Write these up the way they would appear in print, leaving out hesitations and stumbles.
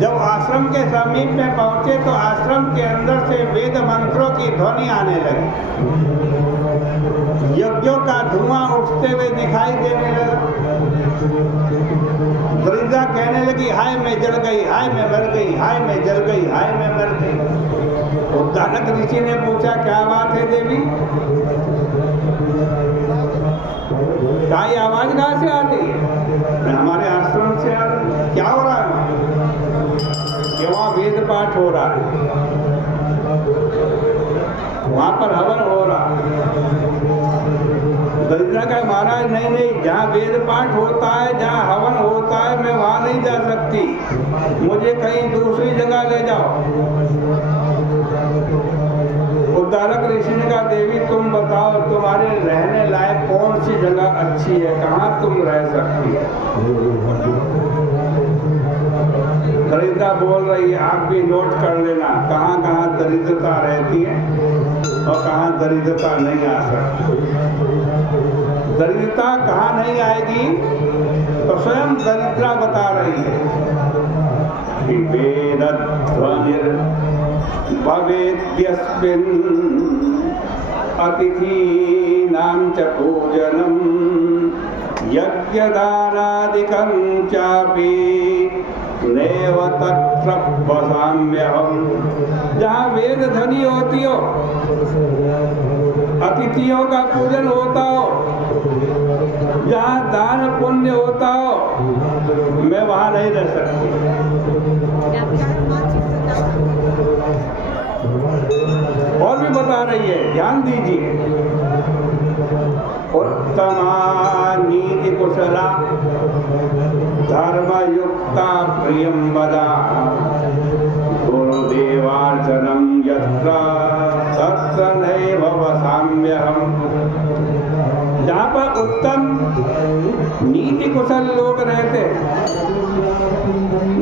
जब आश्रम के समीप में पहुंचे तो आश्रम के अंदर से वेद मंत्रों की ध्वनि आने लगी। यज्ञों का धुआं उठते हुए दिखाई देने लगा। दरिद्रा कहने लगी, हाय मैं जल गई, हाय मैं मर गई, हाय मैं जल गई, हाय मैं मर गई। उद्दालक ऋषि ने पूछा, क्या बात है देवी, क्या ये आवाज कहाँ से आ रही है? हमारे आश्रम से आ रही है। क्या हो रहा है? कि वहाँ वेद पाठ हो रहा है, वहाँ पर हवन हो रहा है। दरिद्रा का महाराज, नहीं, जहाँ वेद पाठ होता है, जहाँ हवन होता है, मैं वहाँ नहीं जा सकती, मुझे कहीं दूसरी जगह ले जाओ। उद्दालक ऋषि ने कहा, देवी तुम बताओ, तुम्हारे रहने लायक कौन सी जगह अच्छी है, कहाँ तुम रह सकती है? दरिद्रता बोल रही है, आप भी नोट कर लेना, कहाँ कहाँ दरिद्रता रहती है और कहाँ दरिद्रता नहीं आ सकती। दरिद्रता कहाँ नहीं आएगी तो स्वयं दरिद्रा बता रही है कि वेदध्वनिर् भवेद्यस्मिन् अतिथीनां च पूजनं यज्ञदानादिकं चापि नैव तत्र वसाम्यहम्। जहाँ वेद ध्वनि होती हो, अतिथियों का पूजन होता हो, जहाँ दान पुण्य होता हो, मैं वहाँ नहीं रह सकती। और भी बता रही है, ध्यान दीजिए। उत्तमा नीति कुशला धर्मयुक्ता प्रियं वदा गुरुदेवार्चनं यत्र तत्र नैव वसाम्यहम्। जहाँ पर उत्तम नीति कुशल लोग रहते,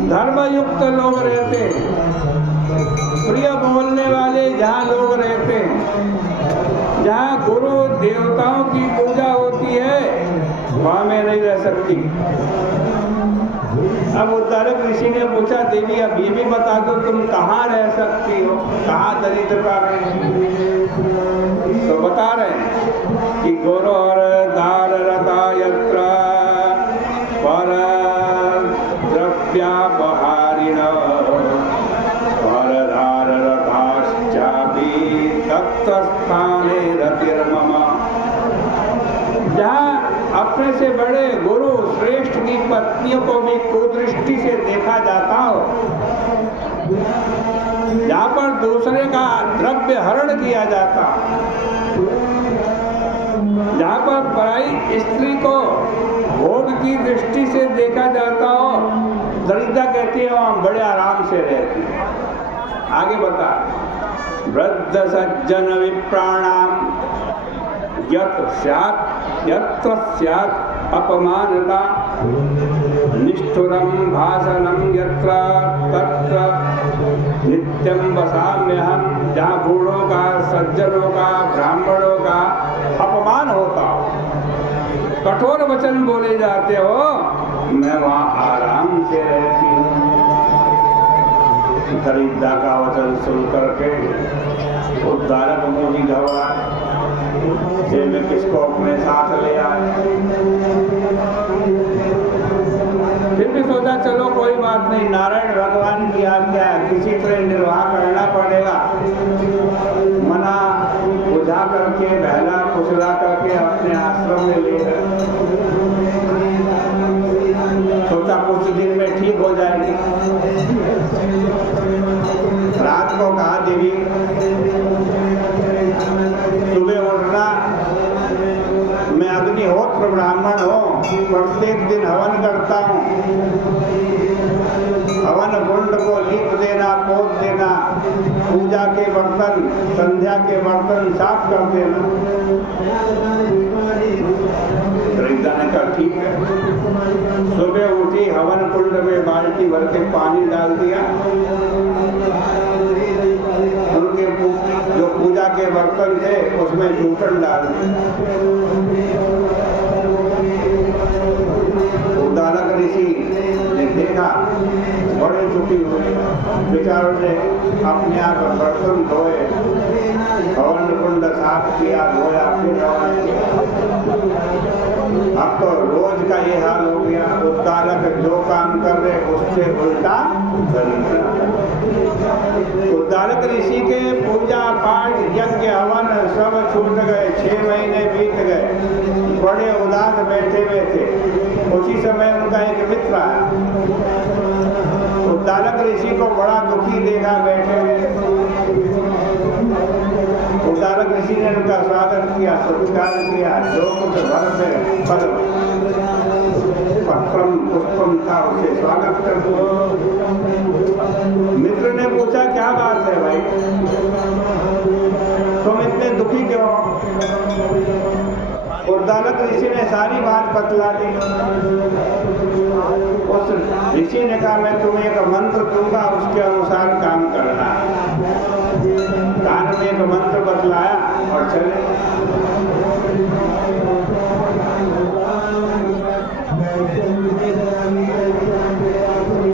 धर्मयुक्त लोग रहते, प्रिय बोलने वाले जहाँ लोग रहते हैं, जहाँ गुरु देवताओं की पूजा होती है, वहाँ मैं नहीं रह सकती। अब उद्दालक ऋषि ने पूछा, देवी अब ये भी बता दो, तुम कहाँ रह सकती हो, कहाँ दरिद्रता रहती? तो बता रहे हैं कि गुरु और दार रता यत्र पर द्रव्यापहारिण परदार रथाश्चापि तत्र स्थाने रतिर्मम। जहाँ अपने से बड़े गुरु श्रेष्ठ की पत्नियों को भी कुदृष्टि से देखा जाता हो, जहाँ पर दूसरे का द्रव्य हरण किया जाता, जहाँ पर पराई स्त्री को भोग की दृष्टि से देखा जाता हो, दरिद्रता कहती है वहाँ बड़े आराम से रहती है। आगे बता, वृद्ध सज्जन विप्राणाम यत्र स्यात् अपमानता निष्ठुरं भाषणं यत्र तत्र नित्यं वसाम्यहम्। जहाँ बूढ़ों का, सज्जनों का, ब्राह्मणों का अपमान होता हो, कठोर वचन बोले जाते हो, मैं वहाँ आराम से रहती हूँ। दरिद्रता का वचन सुन करके उद्दालक मुनि घबराए, जे में किसको अपने साथ ले आए। फिर भी सोचा चलो कोई बात नहीं, नारायण भगवान की आज्ञा है, किसी तरह निर्वाह करना पड़ेगा। मना बुझा करके, बहला फुसला करके अपने आश्रम में ले गए। सोचा कुछ दिन में ठीक हो जाएगी। रात को कहा, देवी सुबह उठना, मैं अग्निहोत्र ब्राह्मण हूँ, प्रत्येक दिन हवन करता हूँ। हवन कुंड को लीप देना, पोत देना, पूजा के बर्तन, संध्या के बर्तन साफ कर देना। दरिद्रता ने कहा ठीक है। सुबह उठी, हवन कुंड में बाल्टी भर के पानी डाल दिया, उनके जो पूजा के बर्तन थे उसमें जूठन डाल दिया। उद्दालक ऋषि ने देखा बड़े दुखी हुए। बेचारों ने अपने आप बर्तन धोए, हवन कुंड साफ किया, धोया, फिर हवन किया। अब तो रोज का ये हाल हो गया। उद्धालक जो काम कर रहे उससे उल्टा कर रहा। उद्धालक ऋषि के पूजा पाठ यज्ञ हवन सब छूट गए। 6 महीने बीत गए। बड़े उदास बैठे हुए थे। उसी समय उनका एक मित्र आया। उद्धालक ऋषि को बड़ा दुखी देखा बैठे हुए। उद्धालक ऋषि ने उनका स्वागत किया, सत्कार किया, जो कुछ घर में फल पत्रम पुष्पम था उसे स्वागत कर दिया। मित्र ने पूछा, क्या बात है भाई, तुम इतने दुखी क्यों हो? उद्धालक ऋषि ने सारी बात बतला दी। उस ऋषि ने कहा, मैं तुम्हें एक मंत्र दूंगा, उसके अनुसार काम करना। कान में एक मंत्र बतलाया और चले।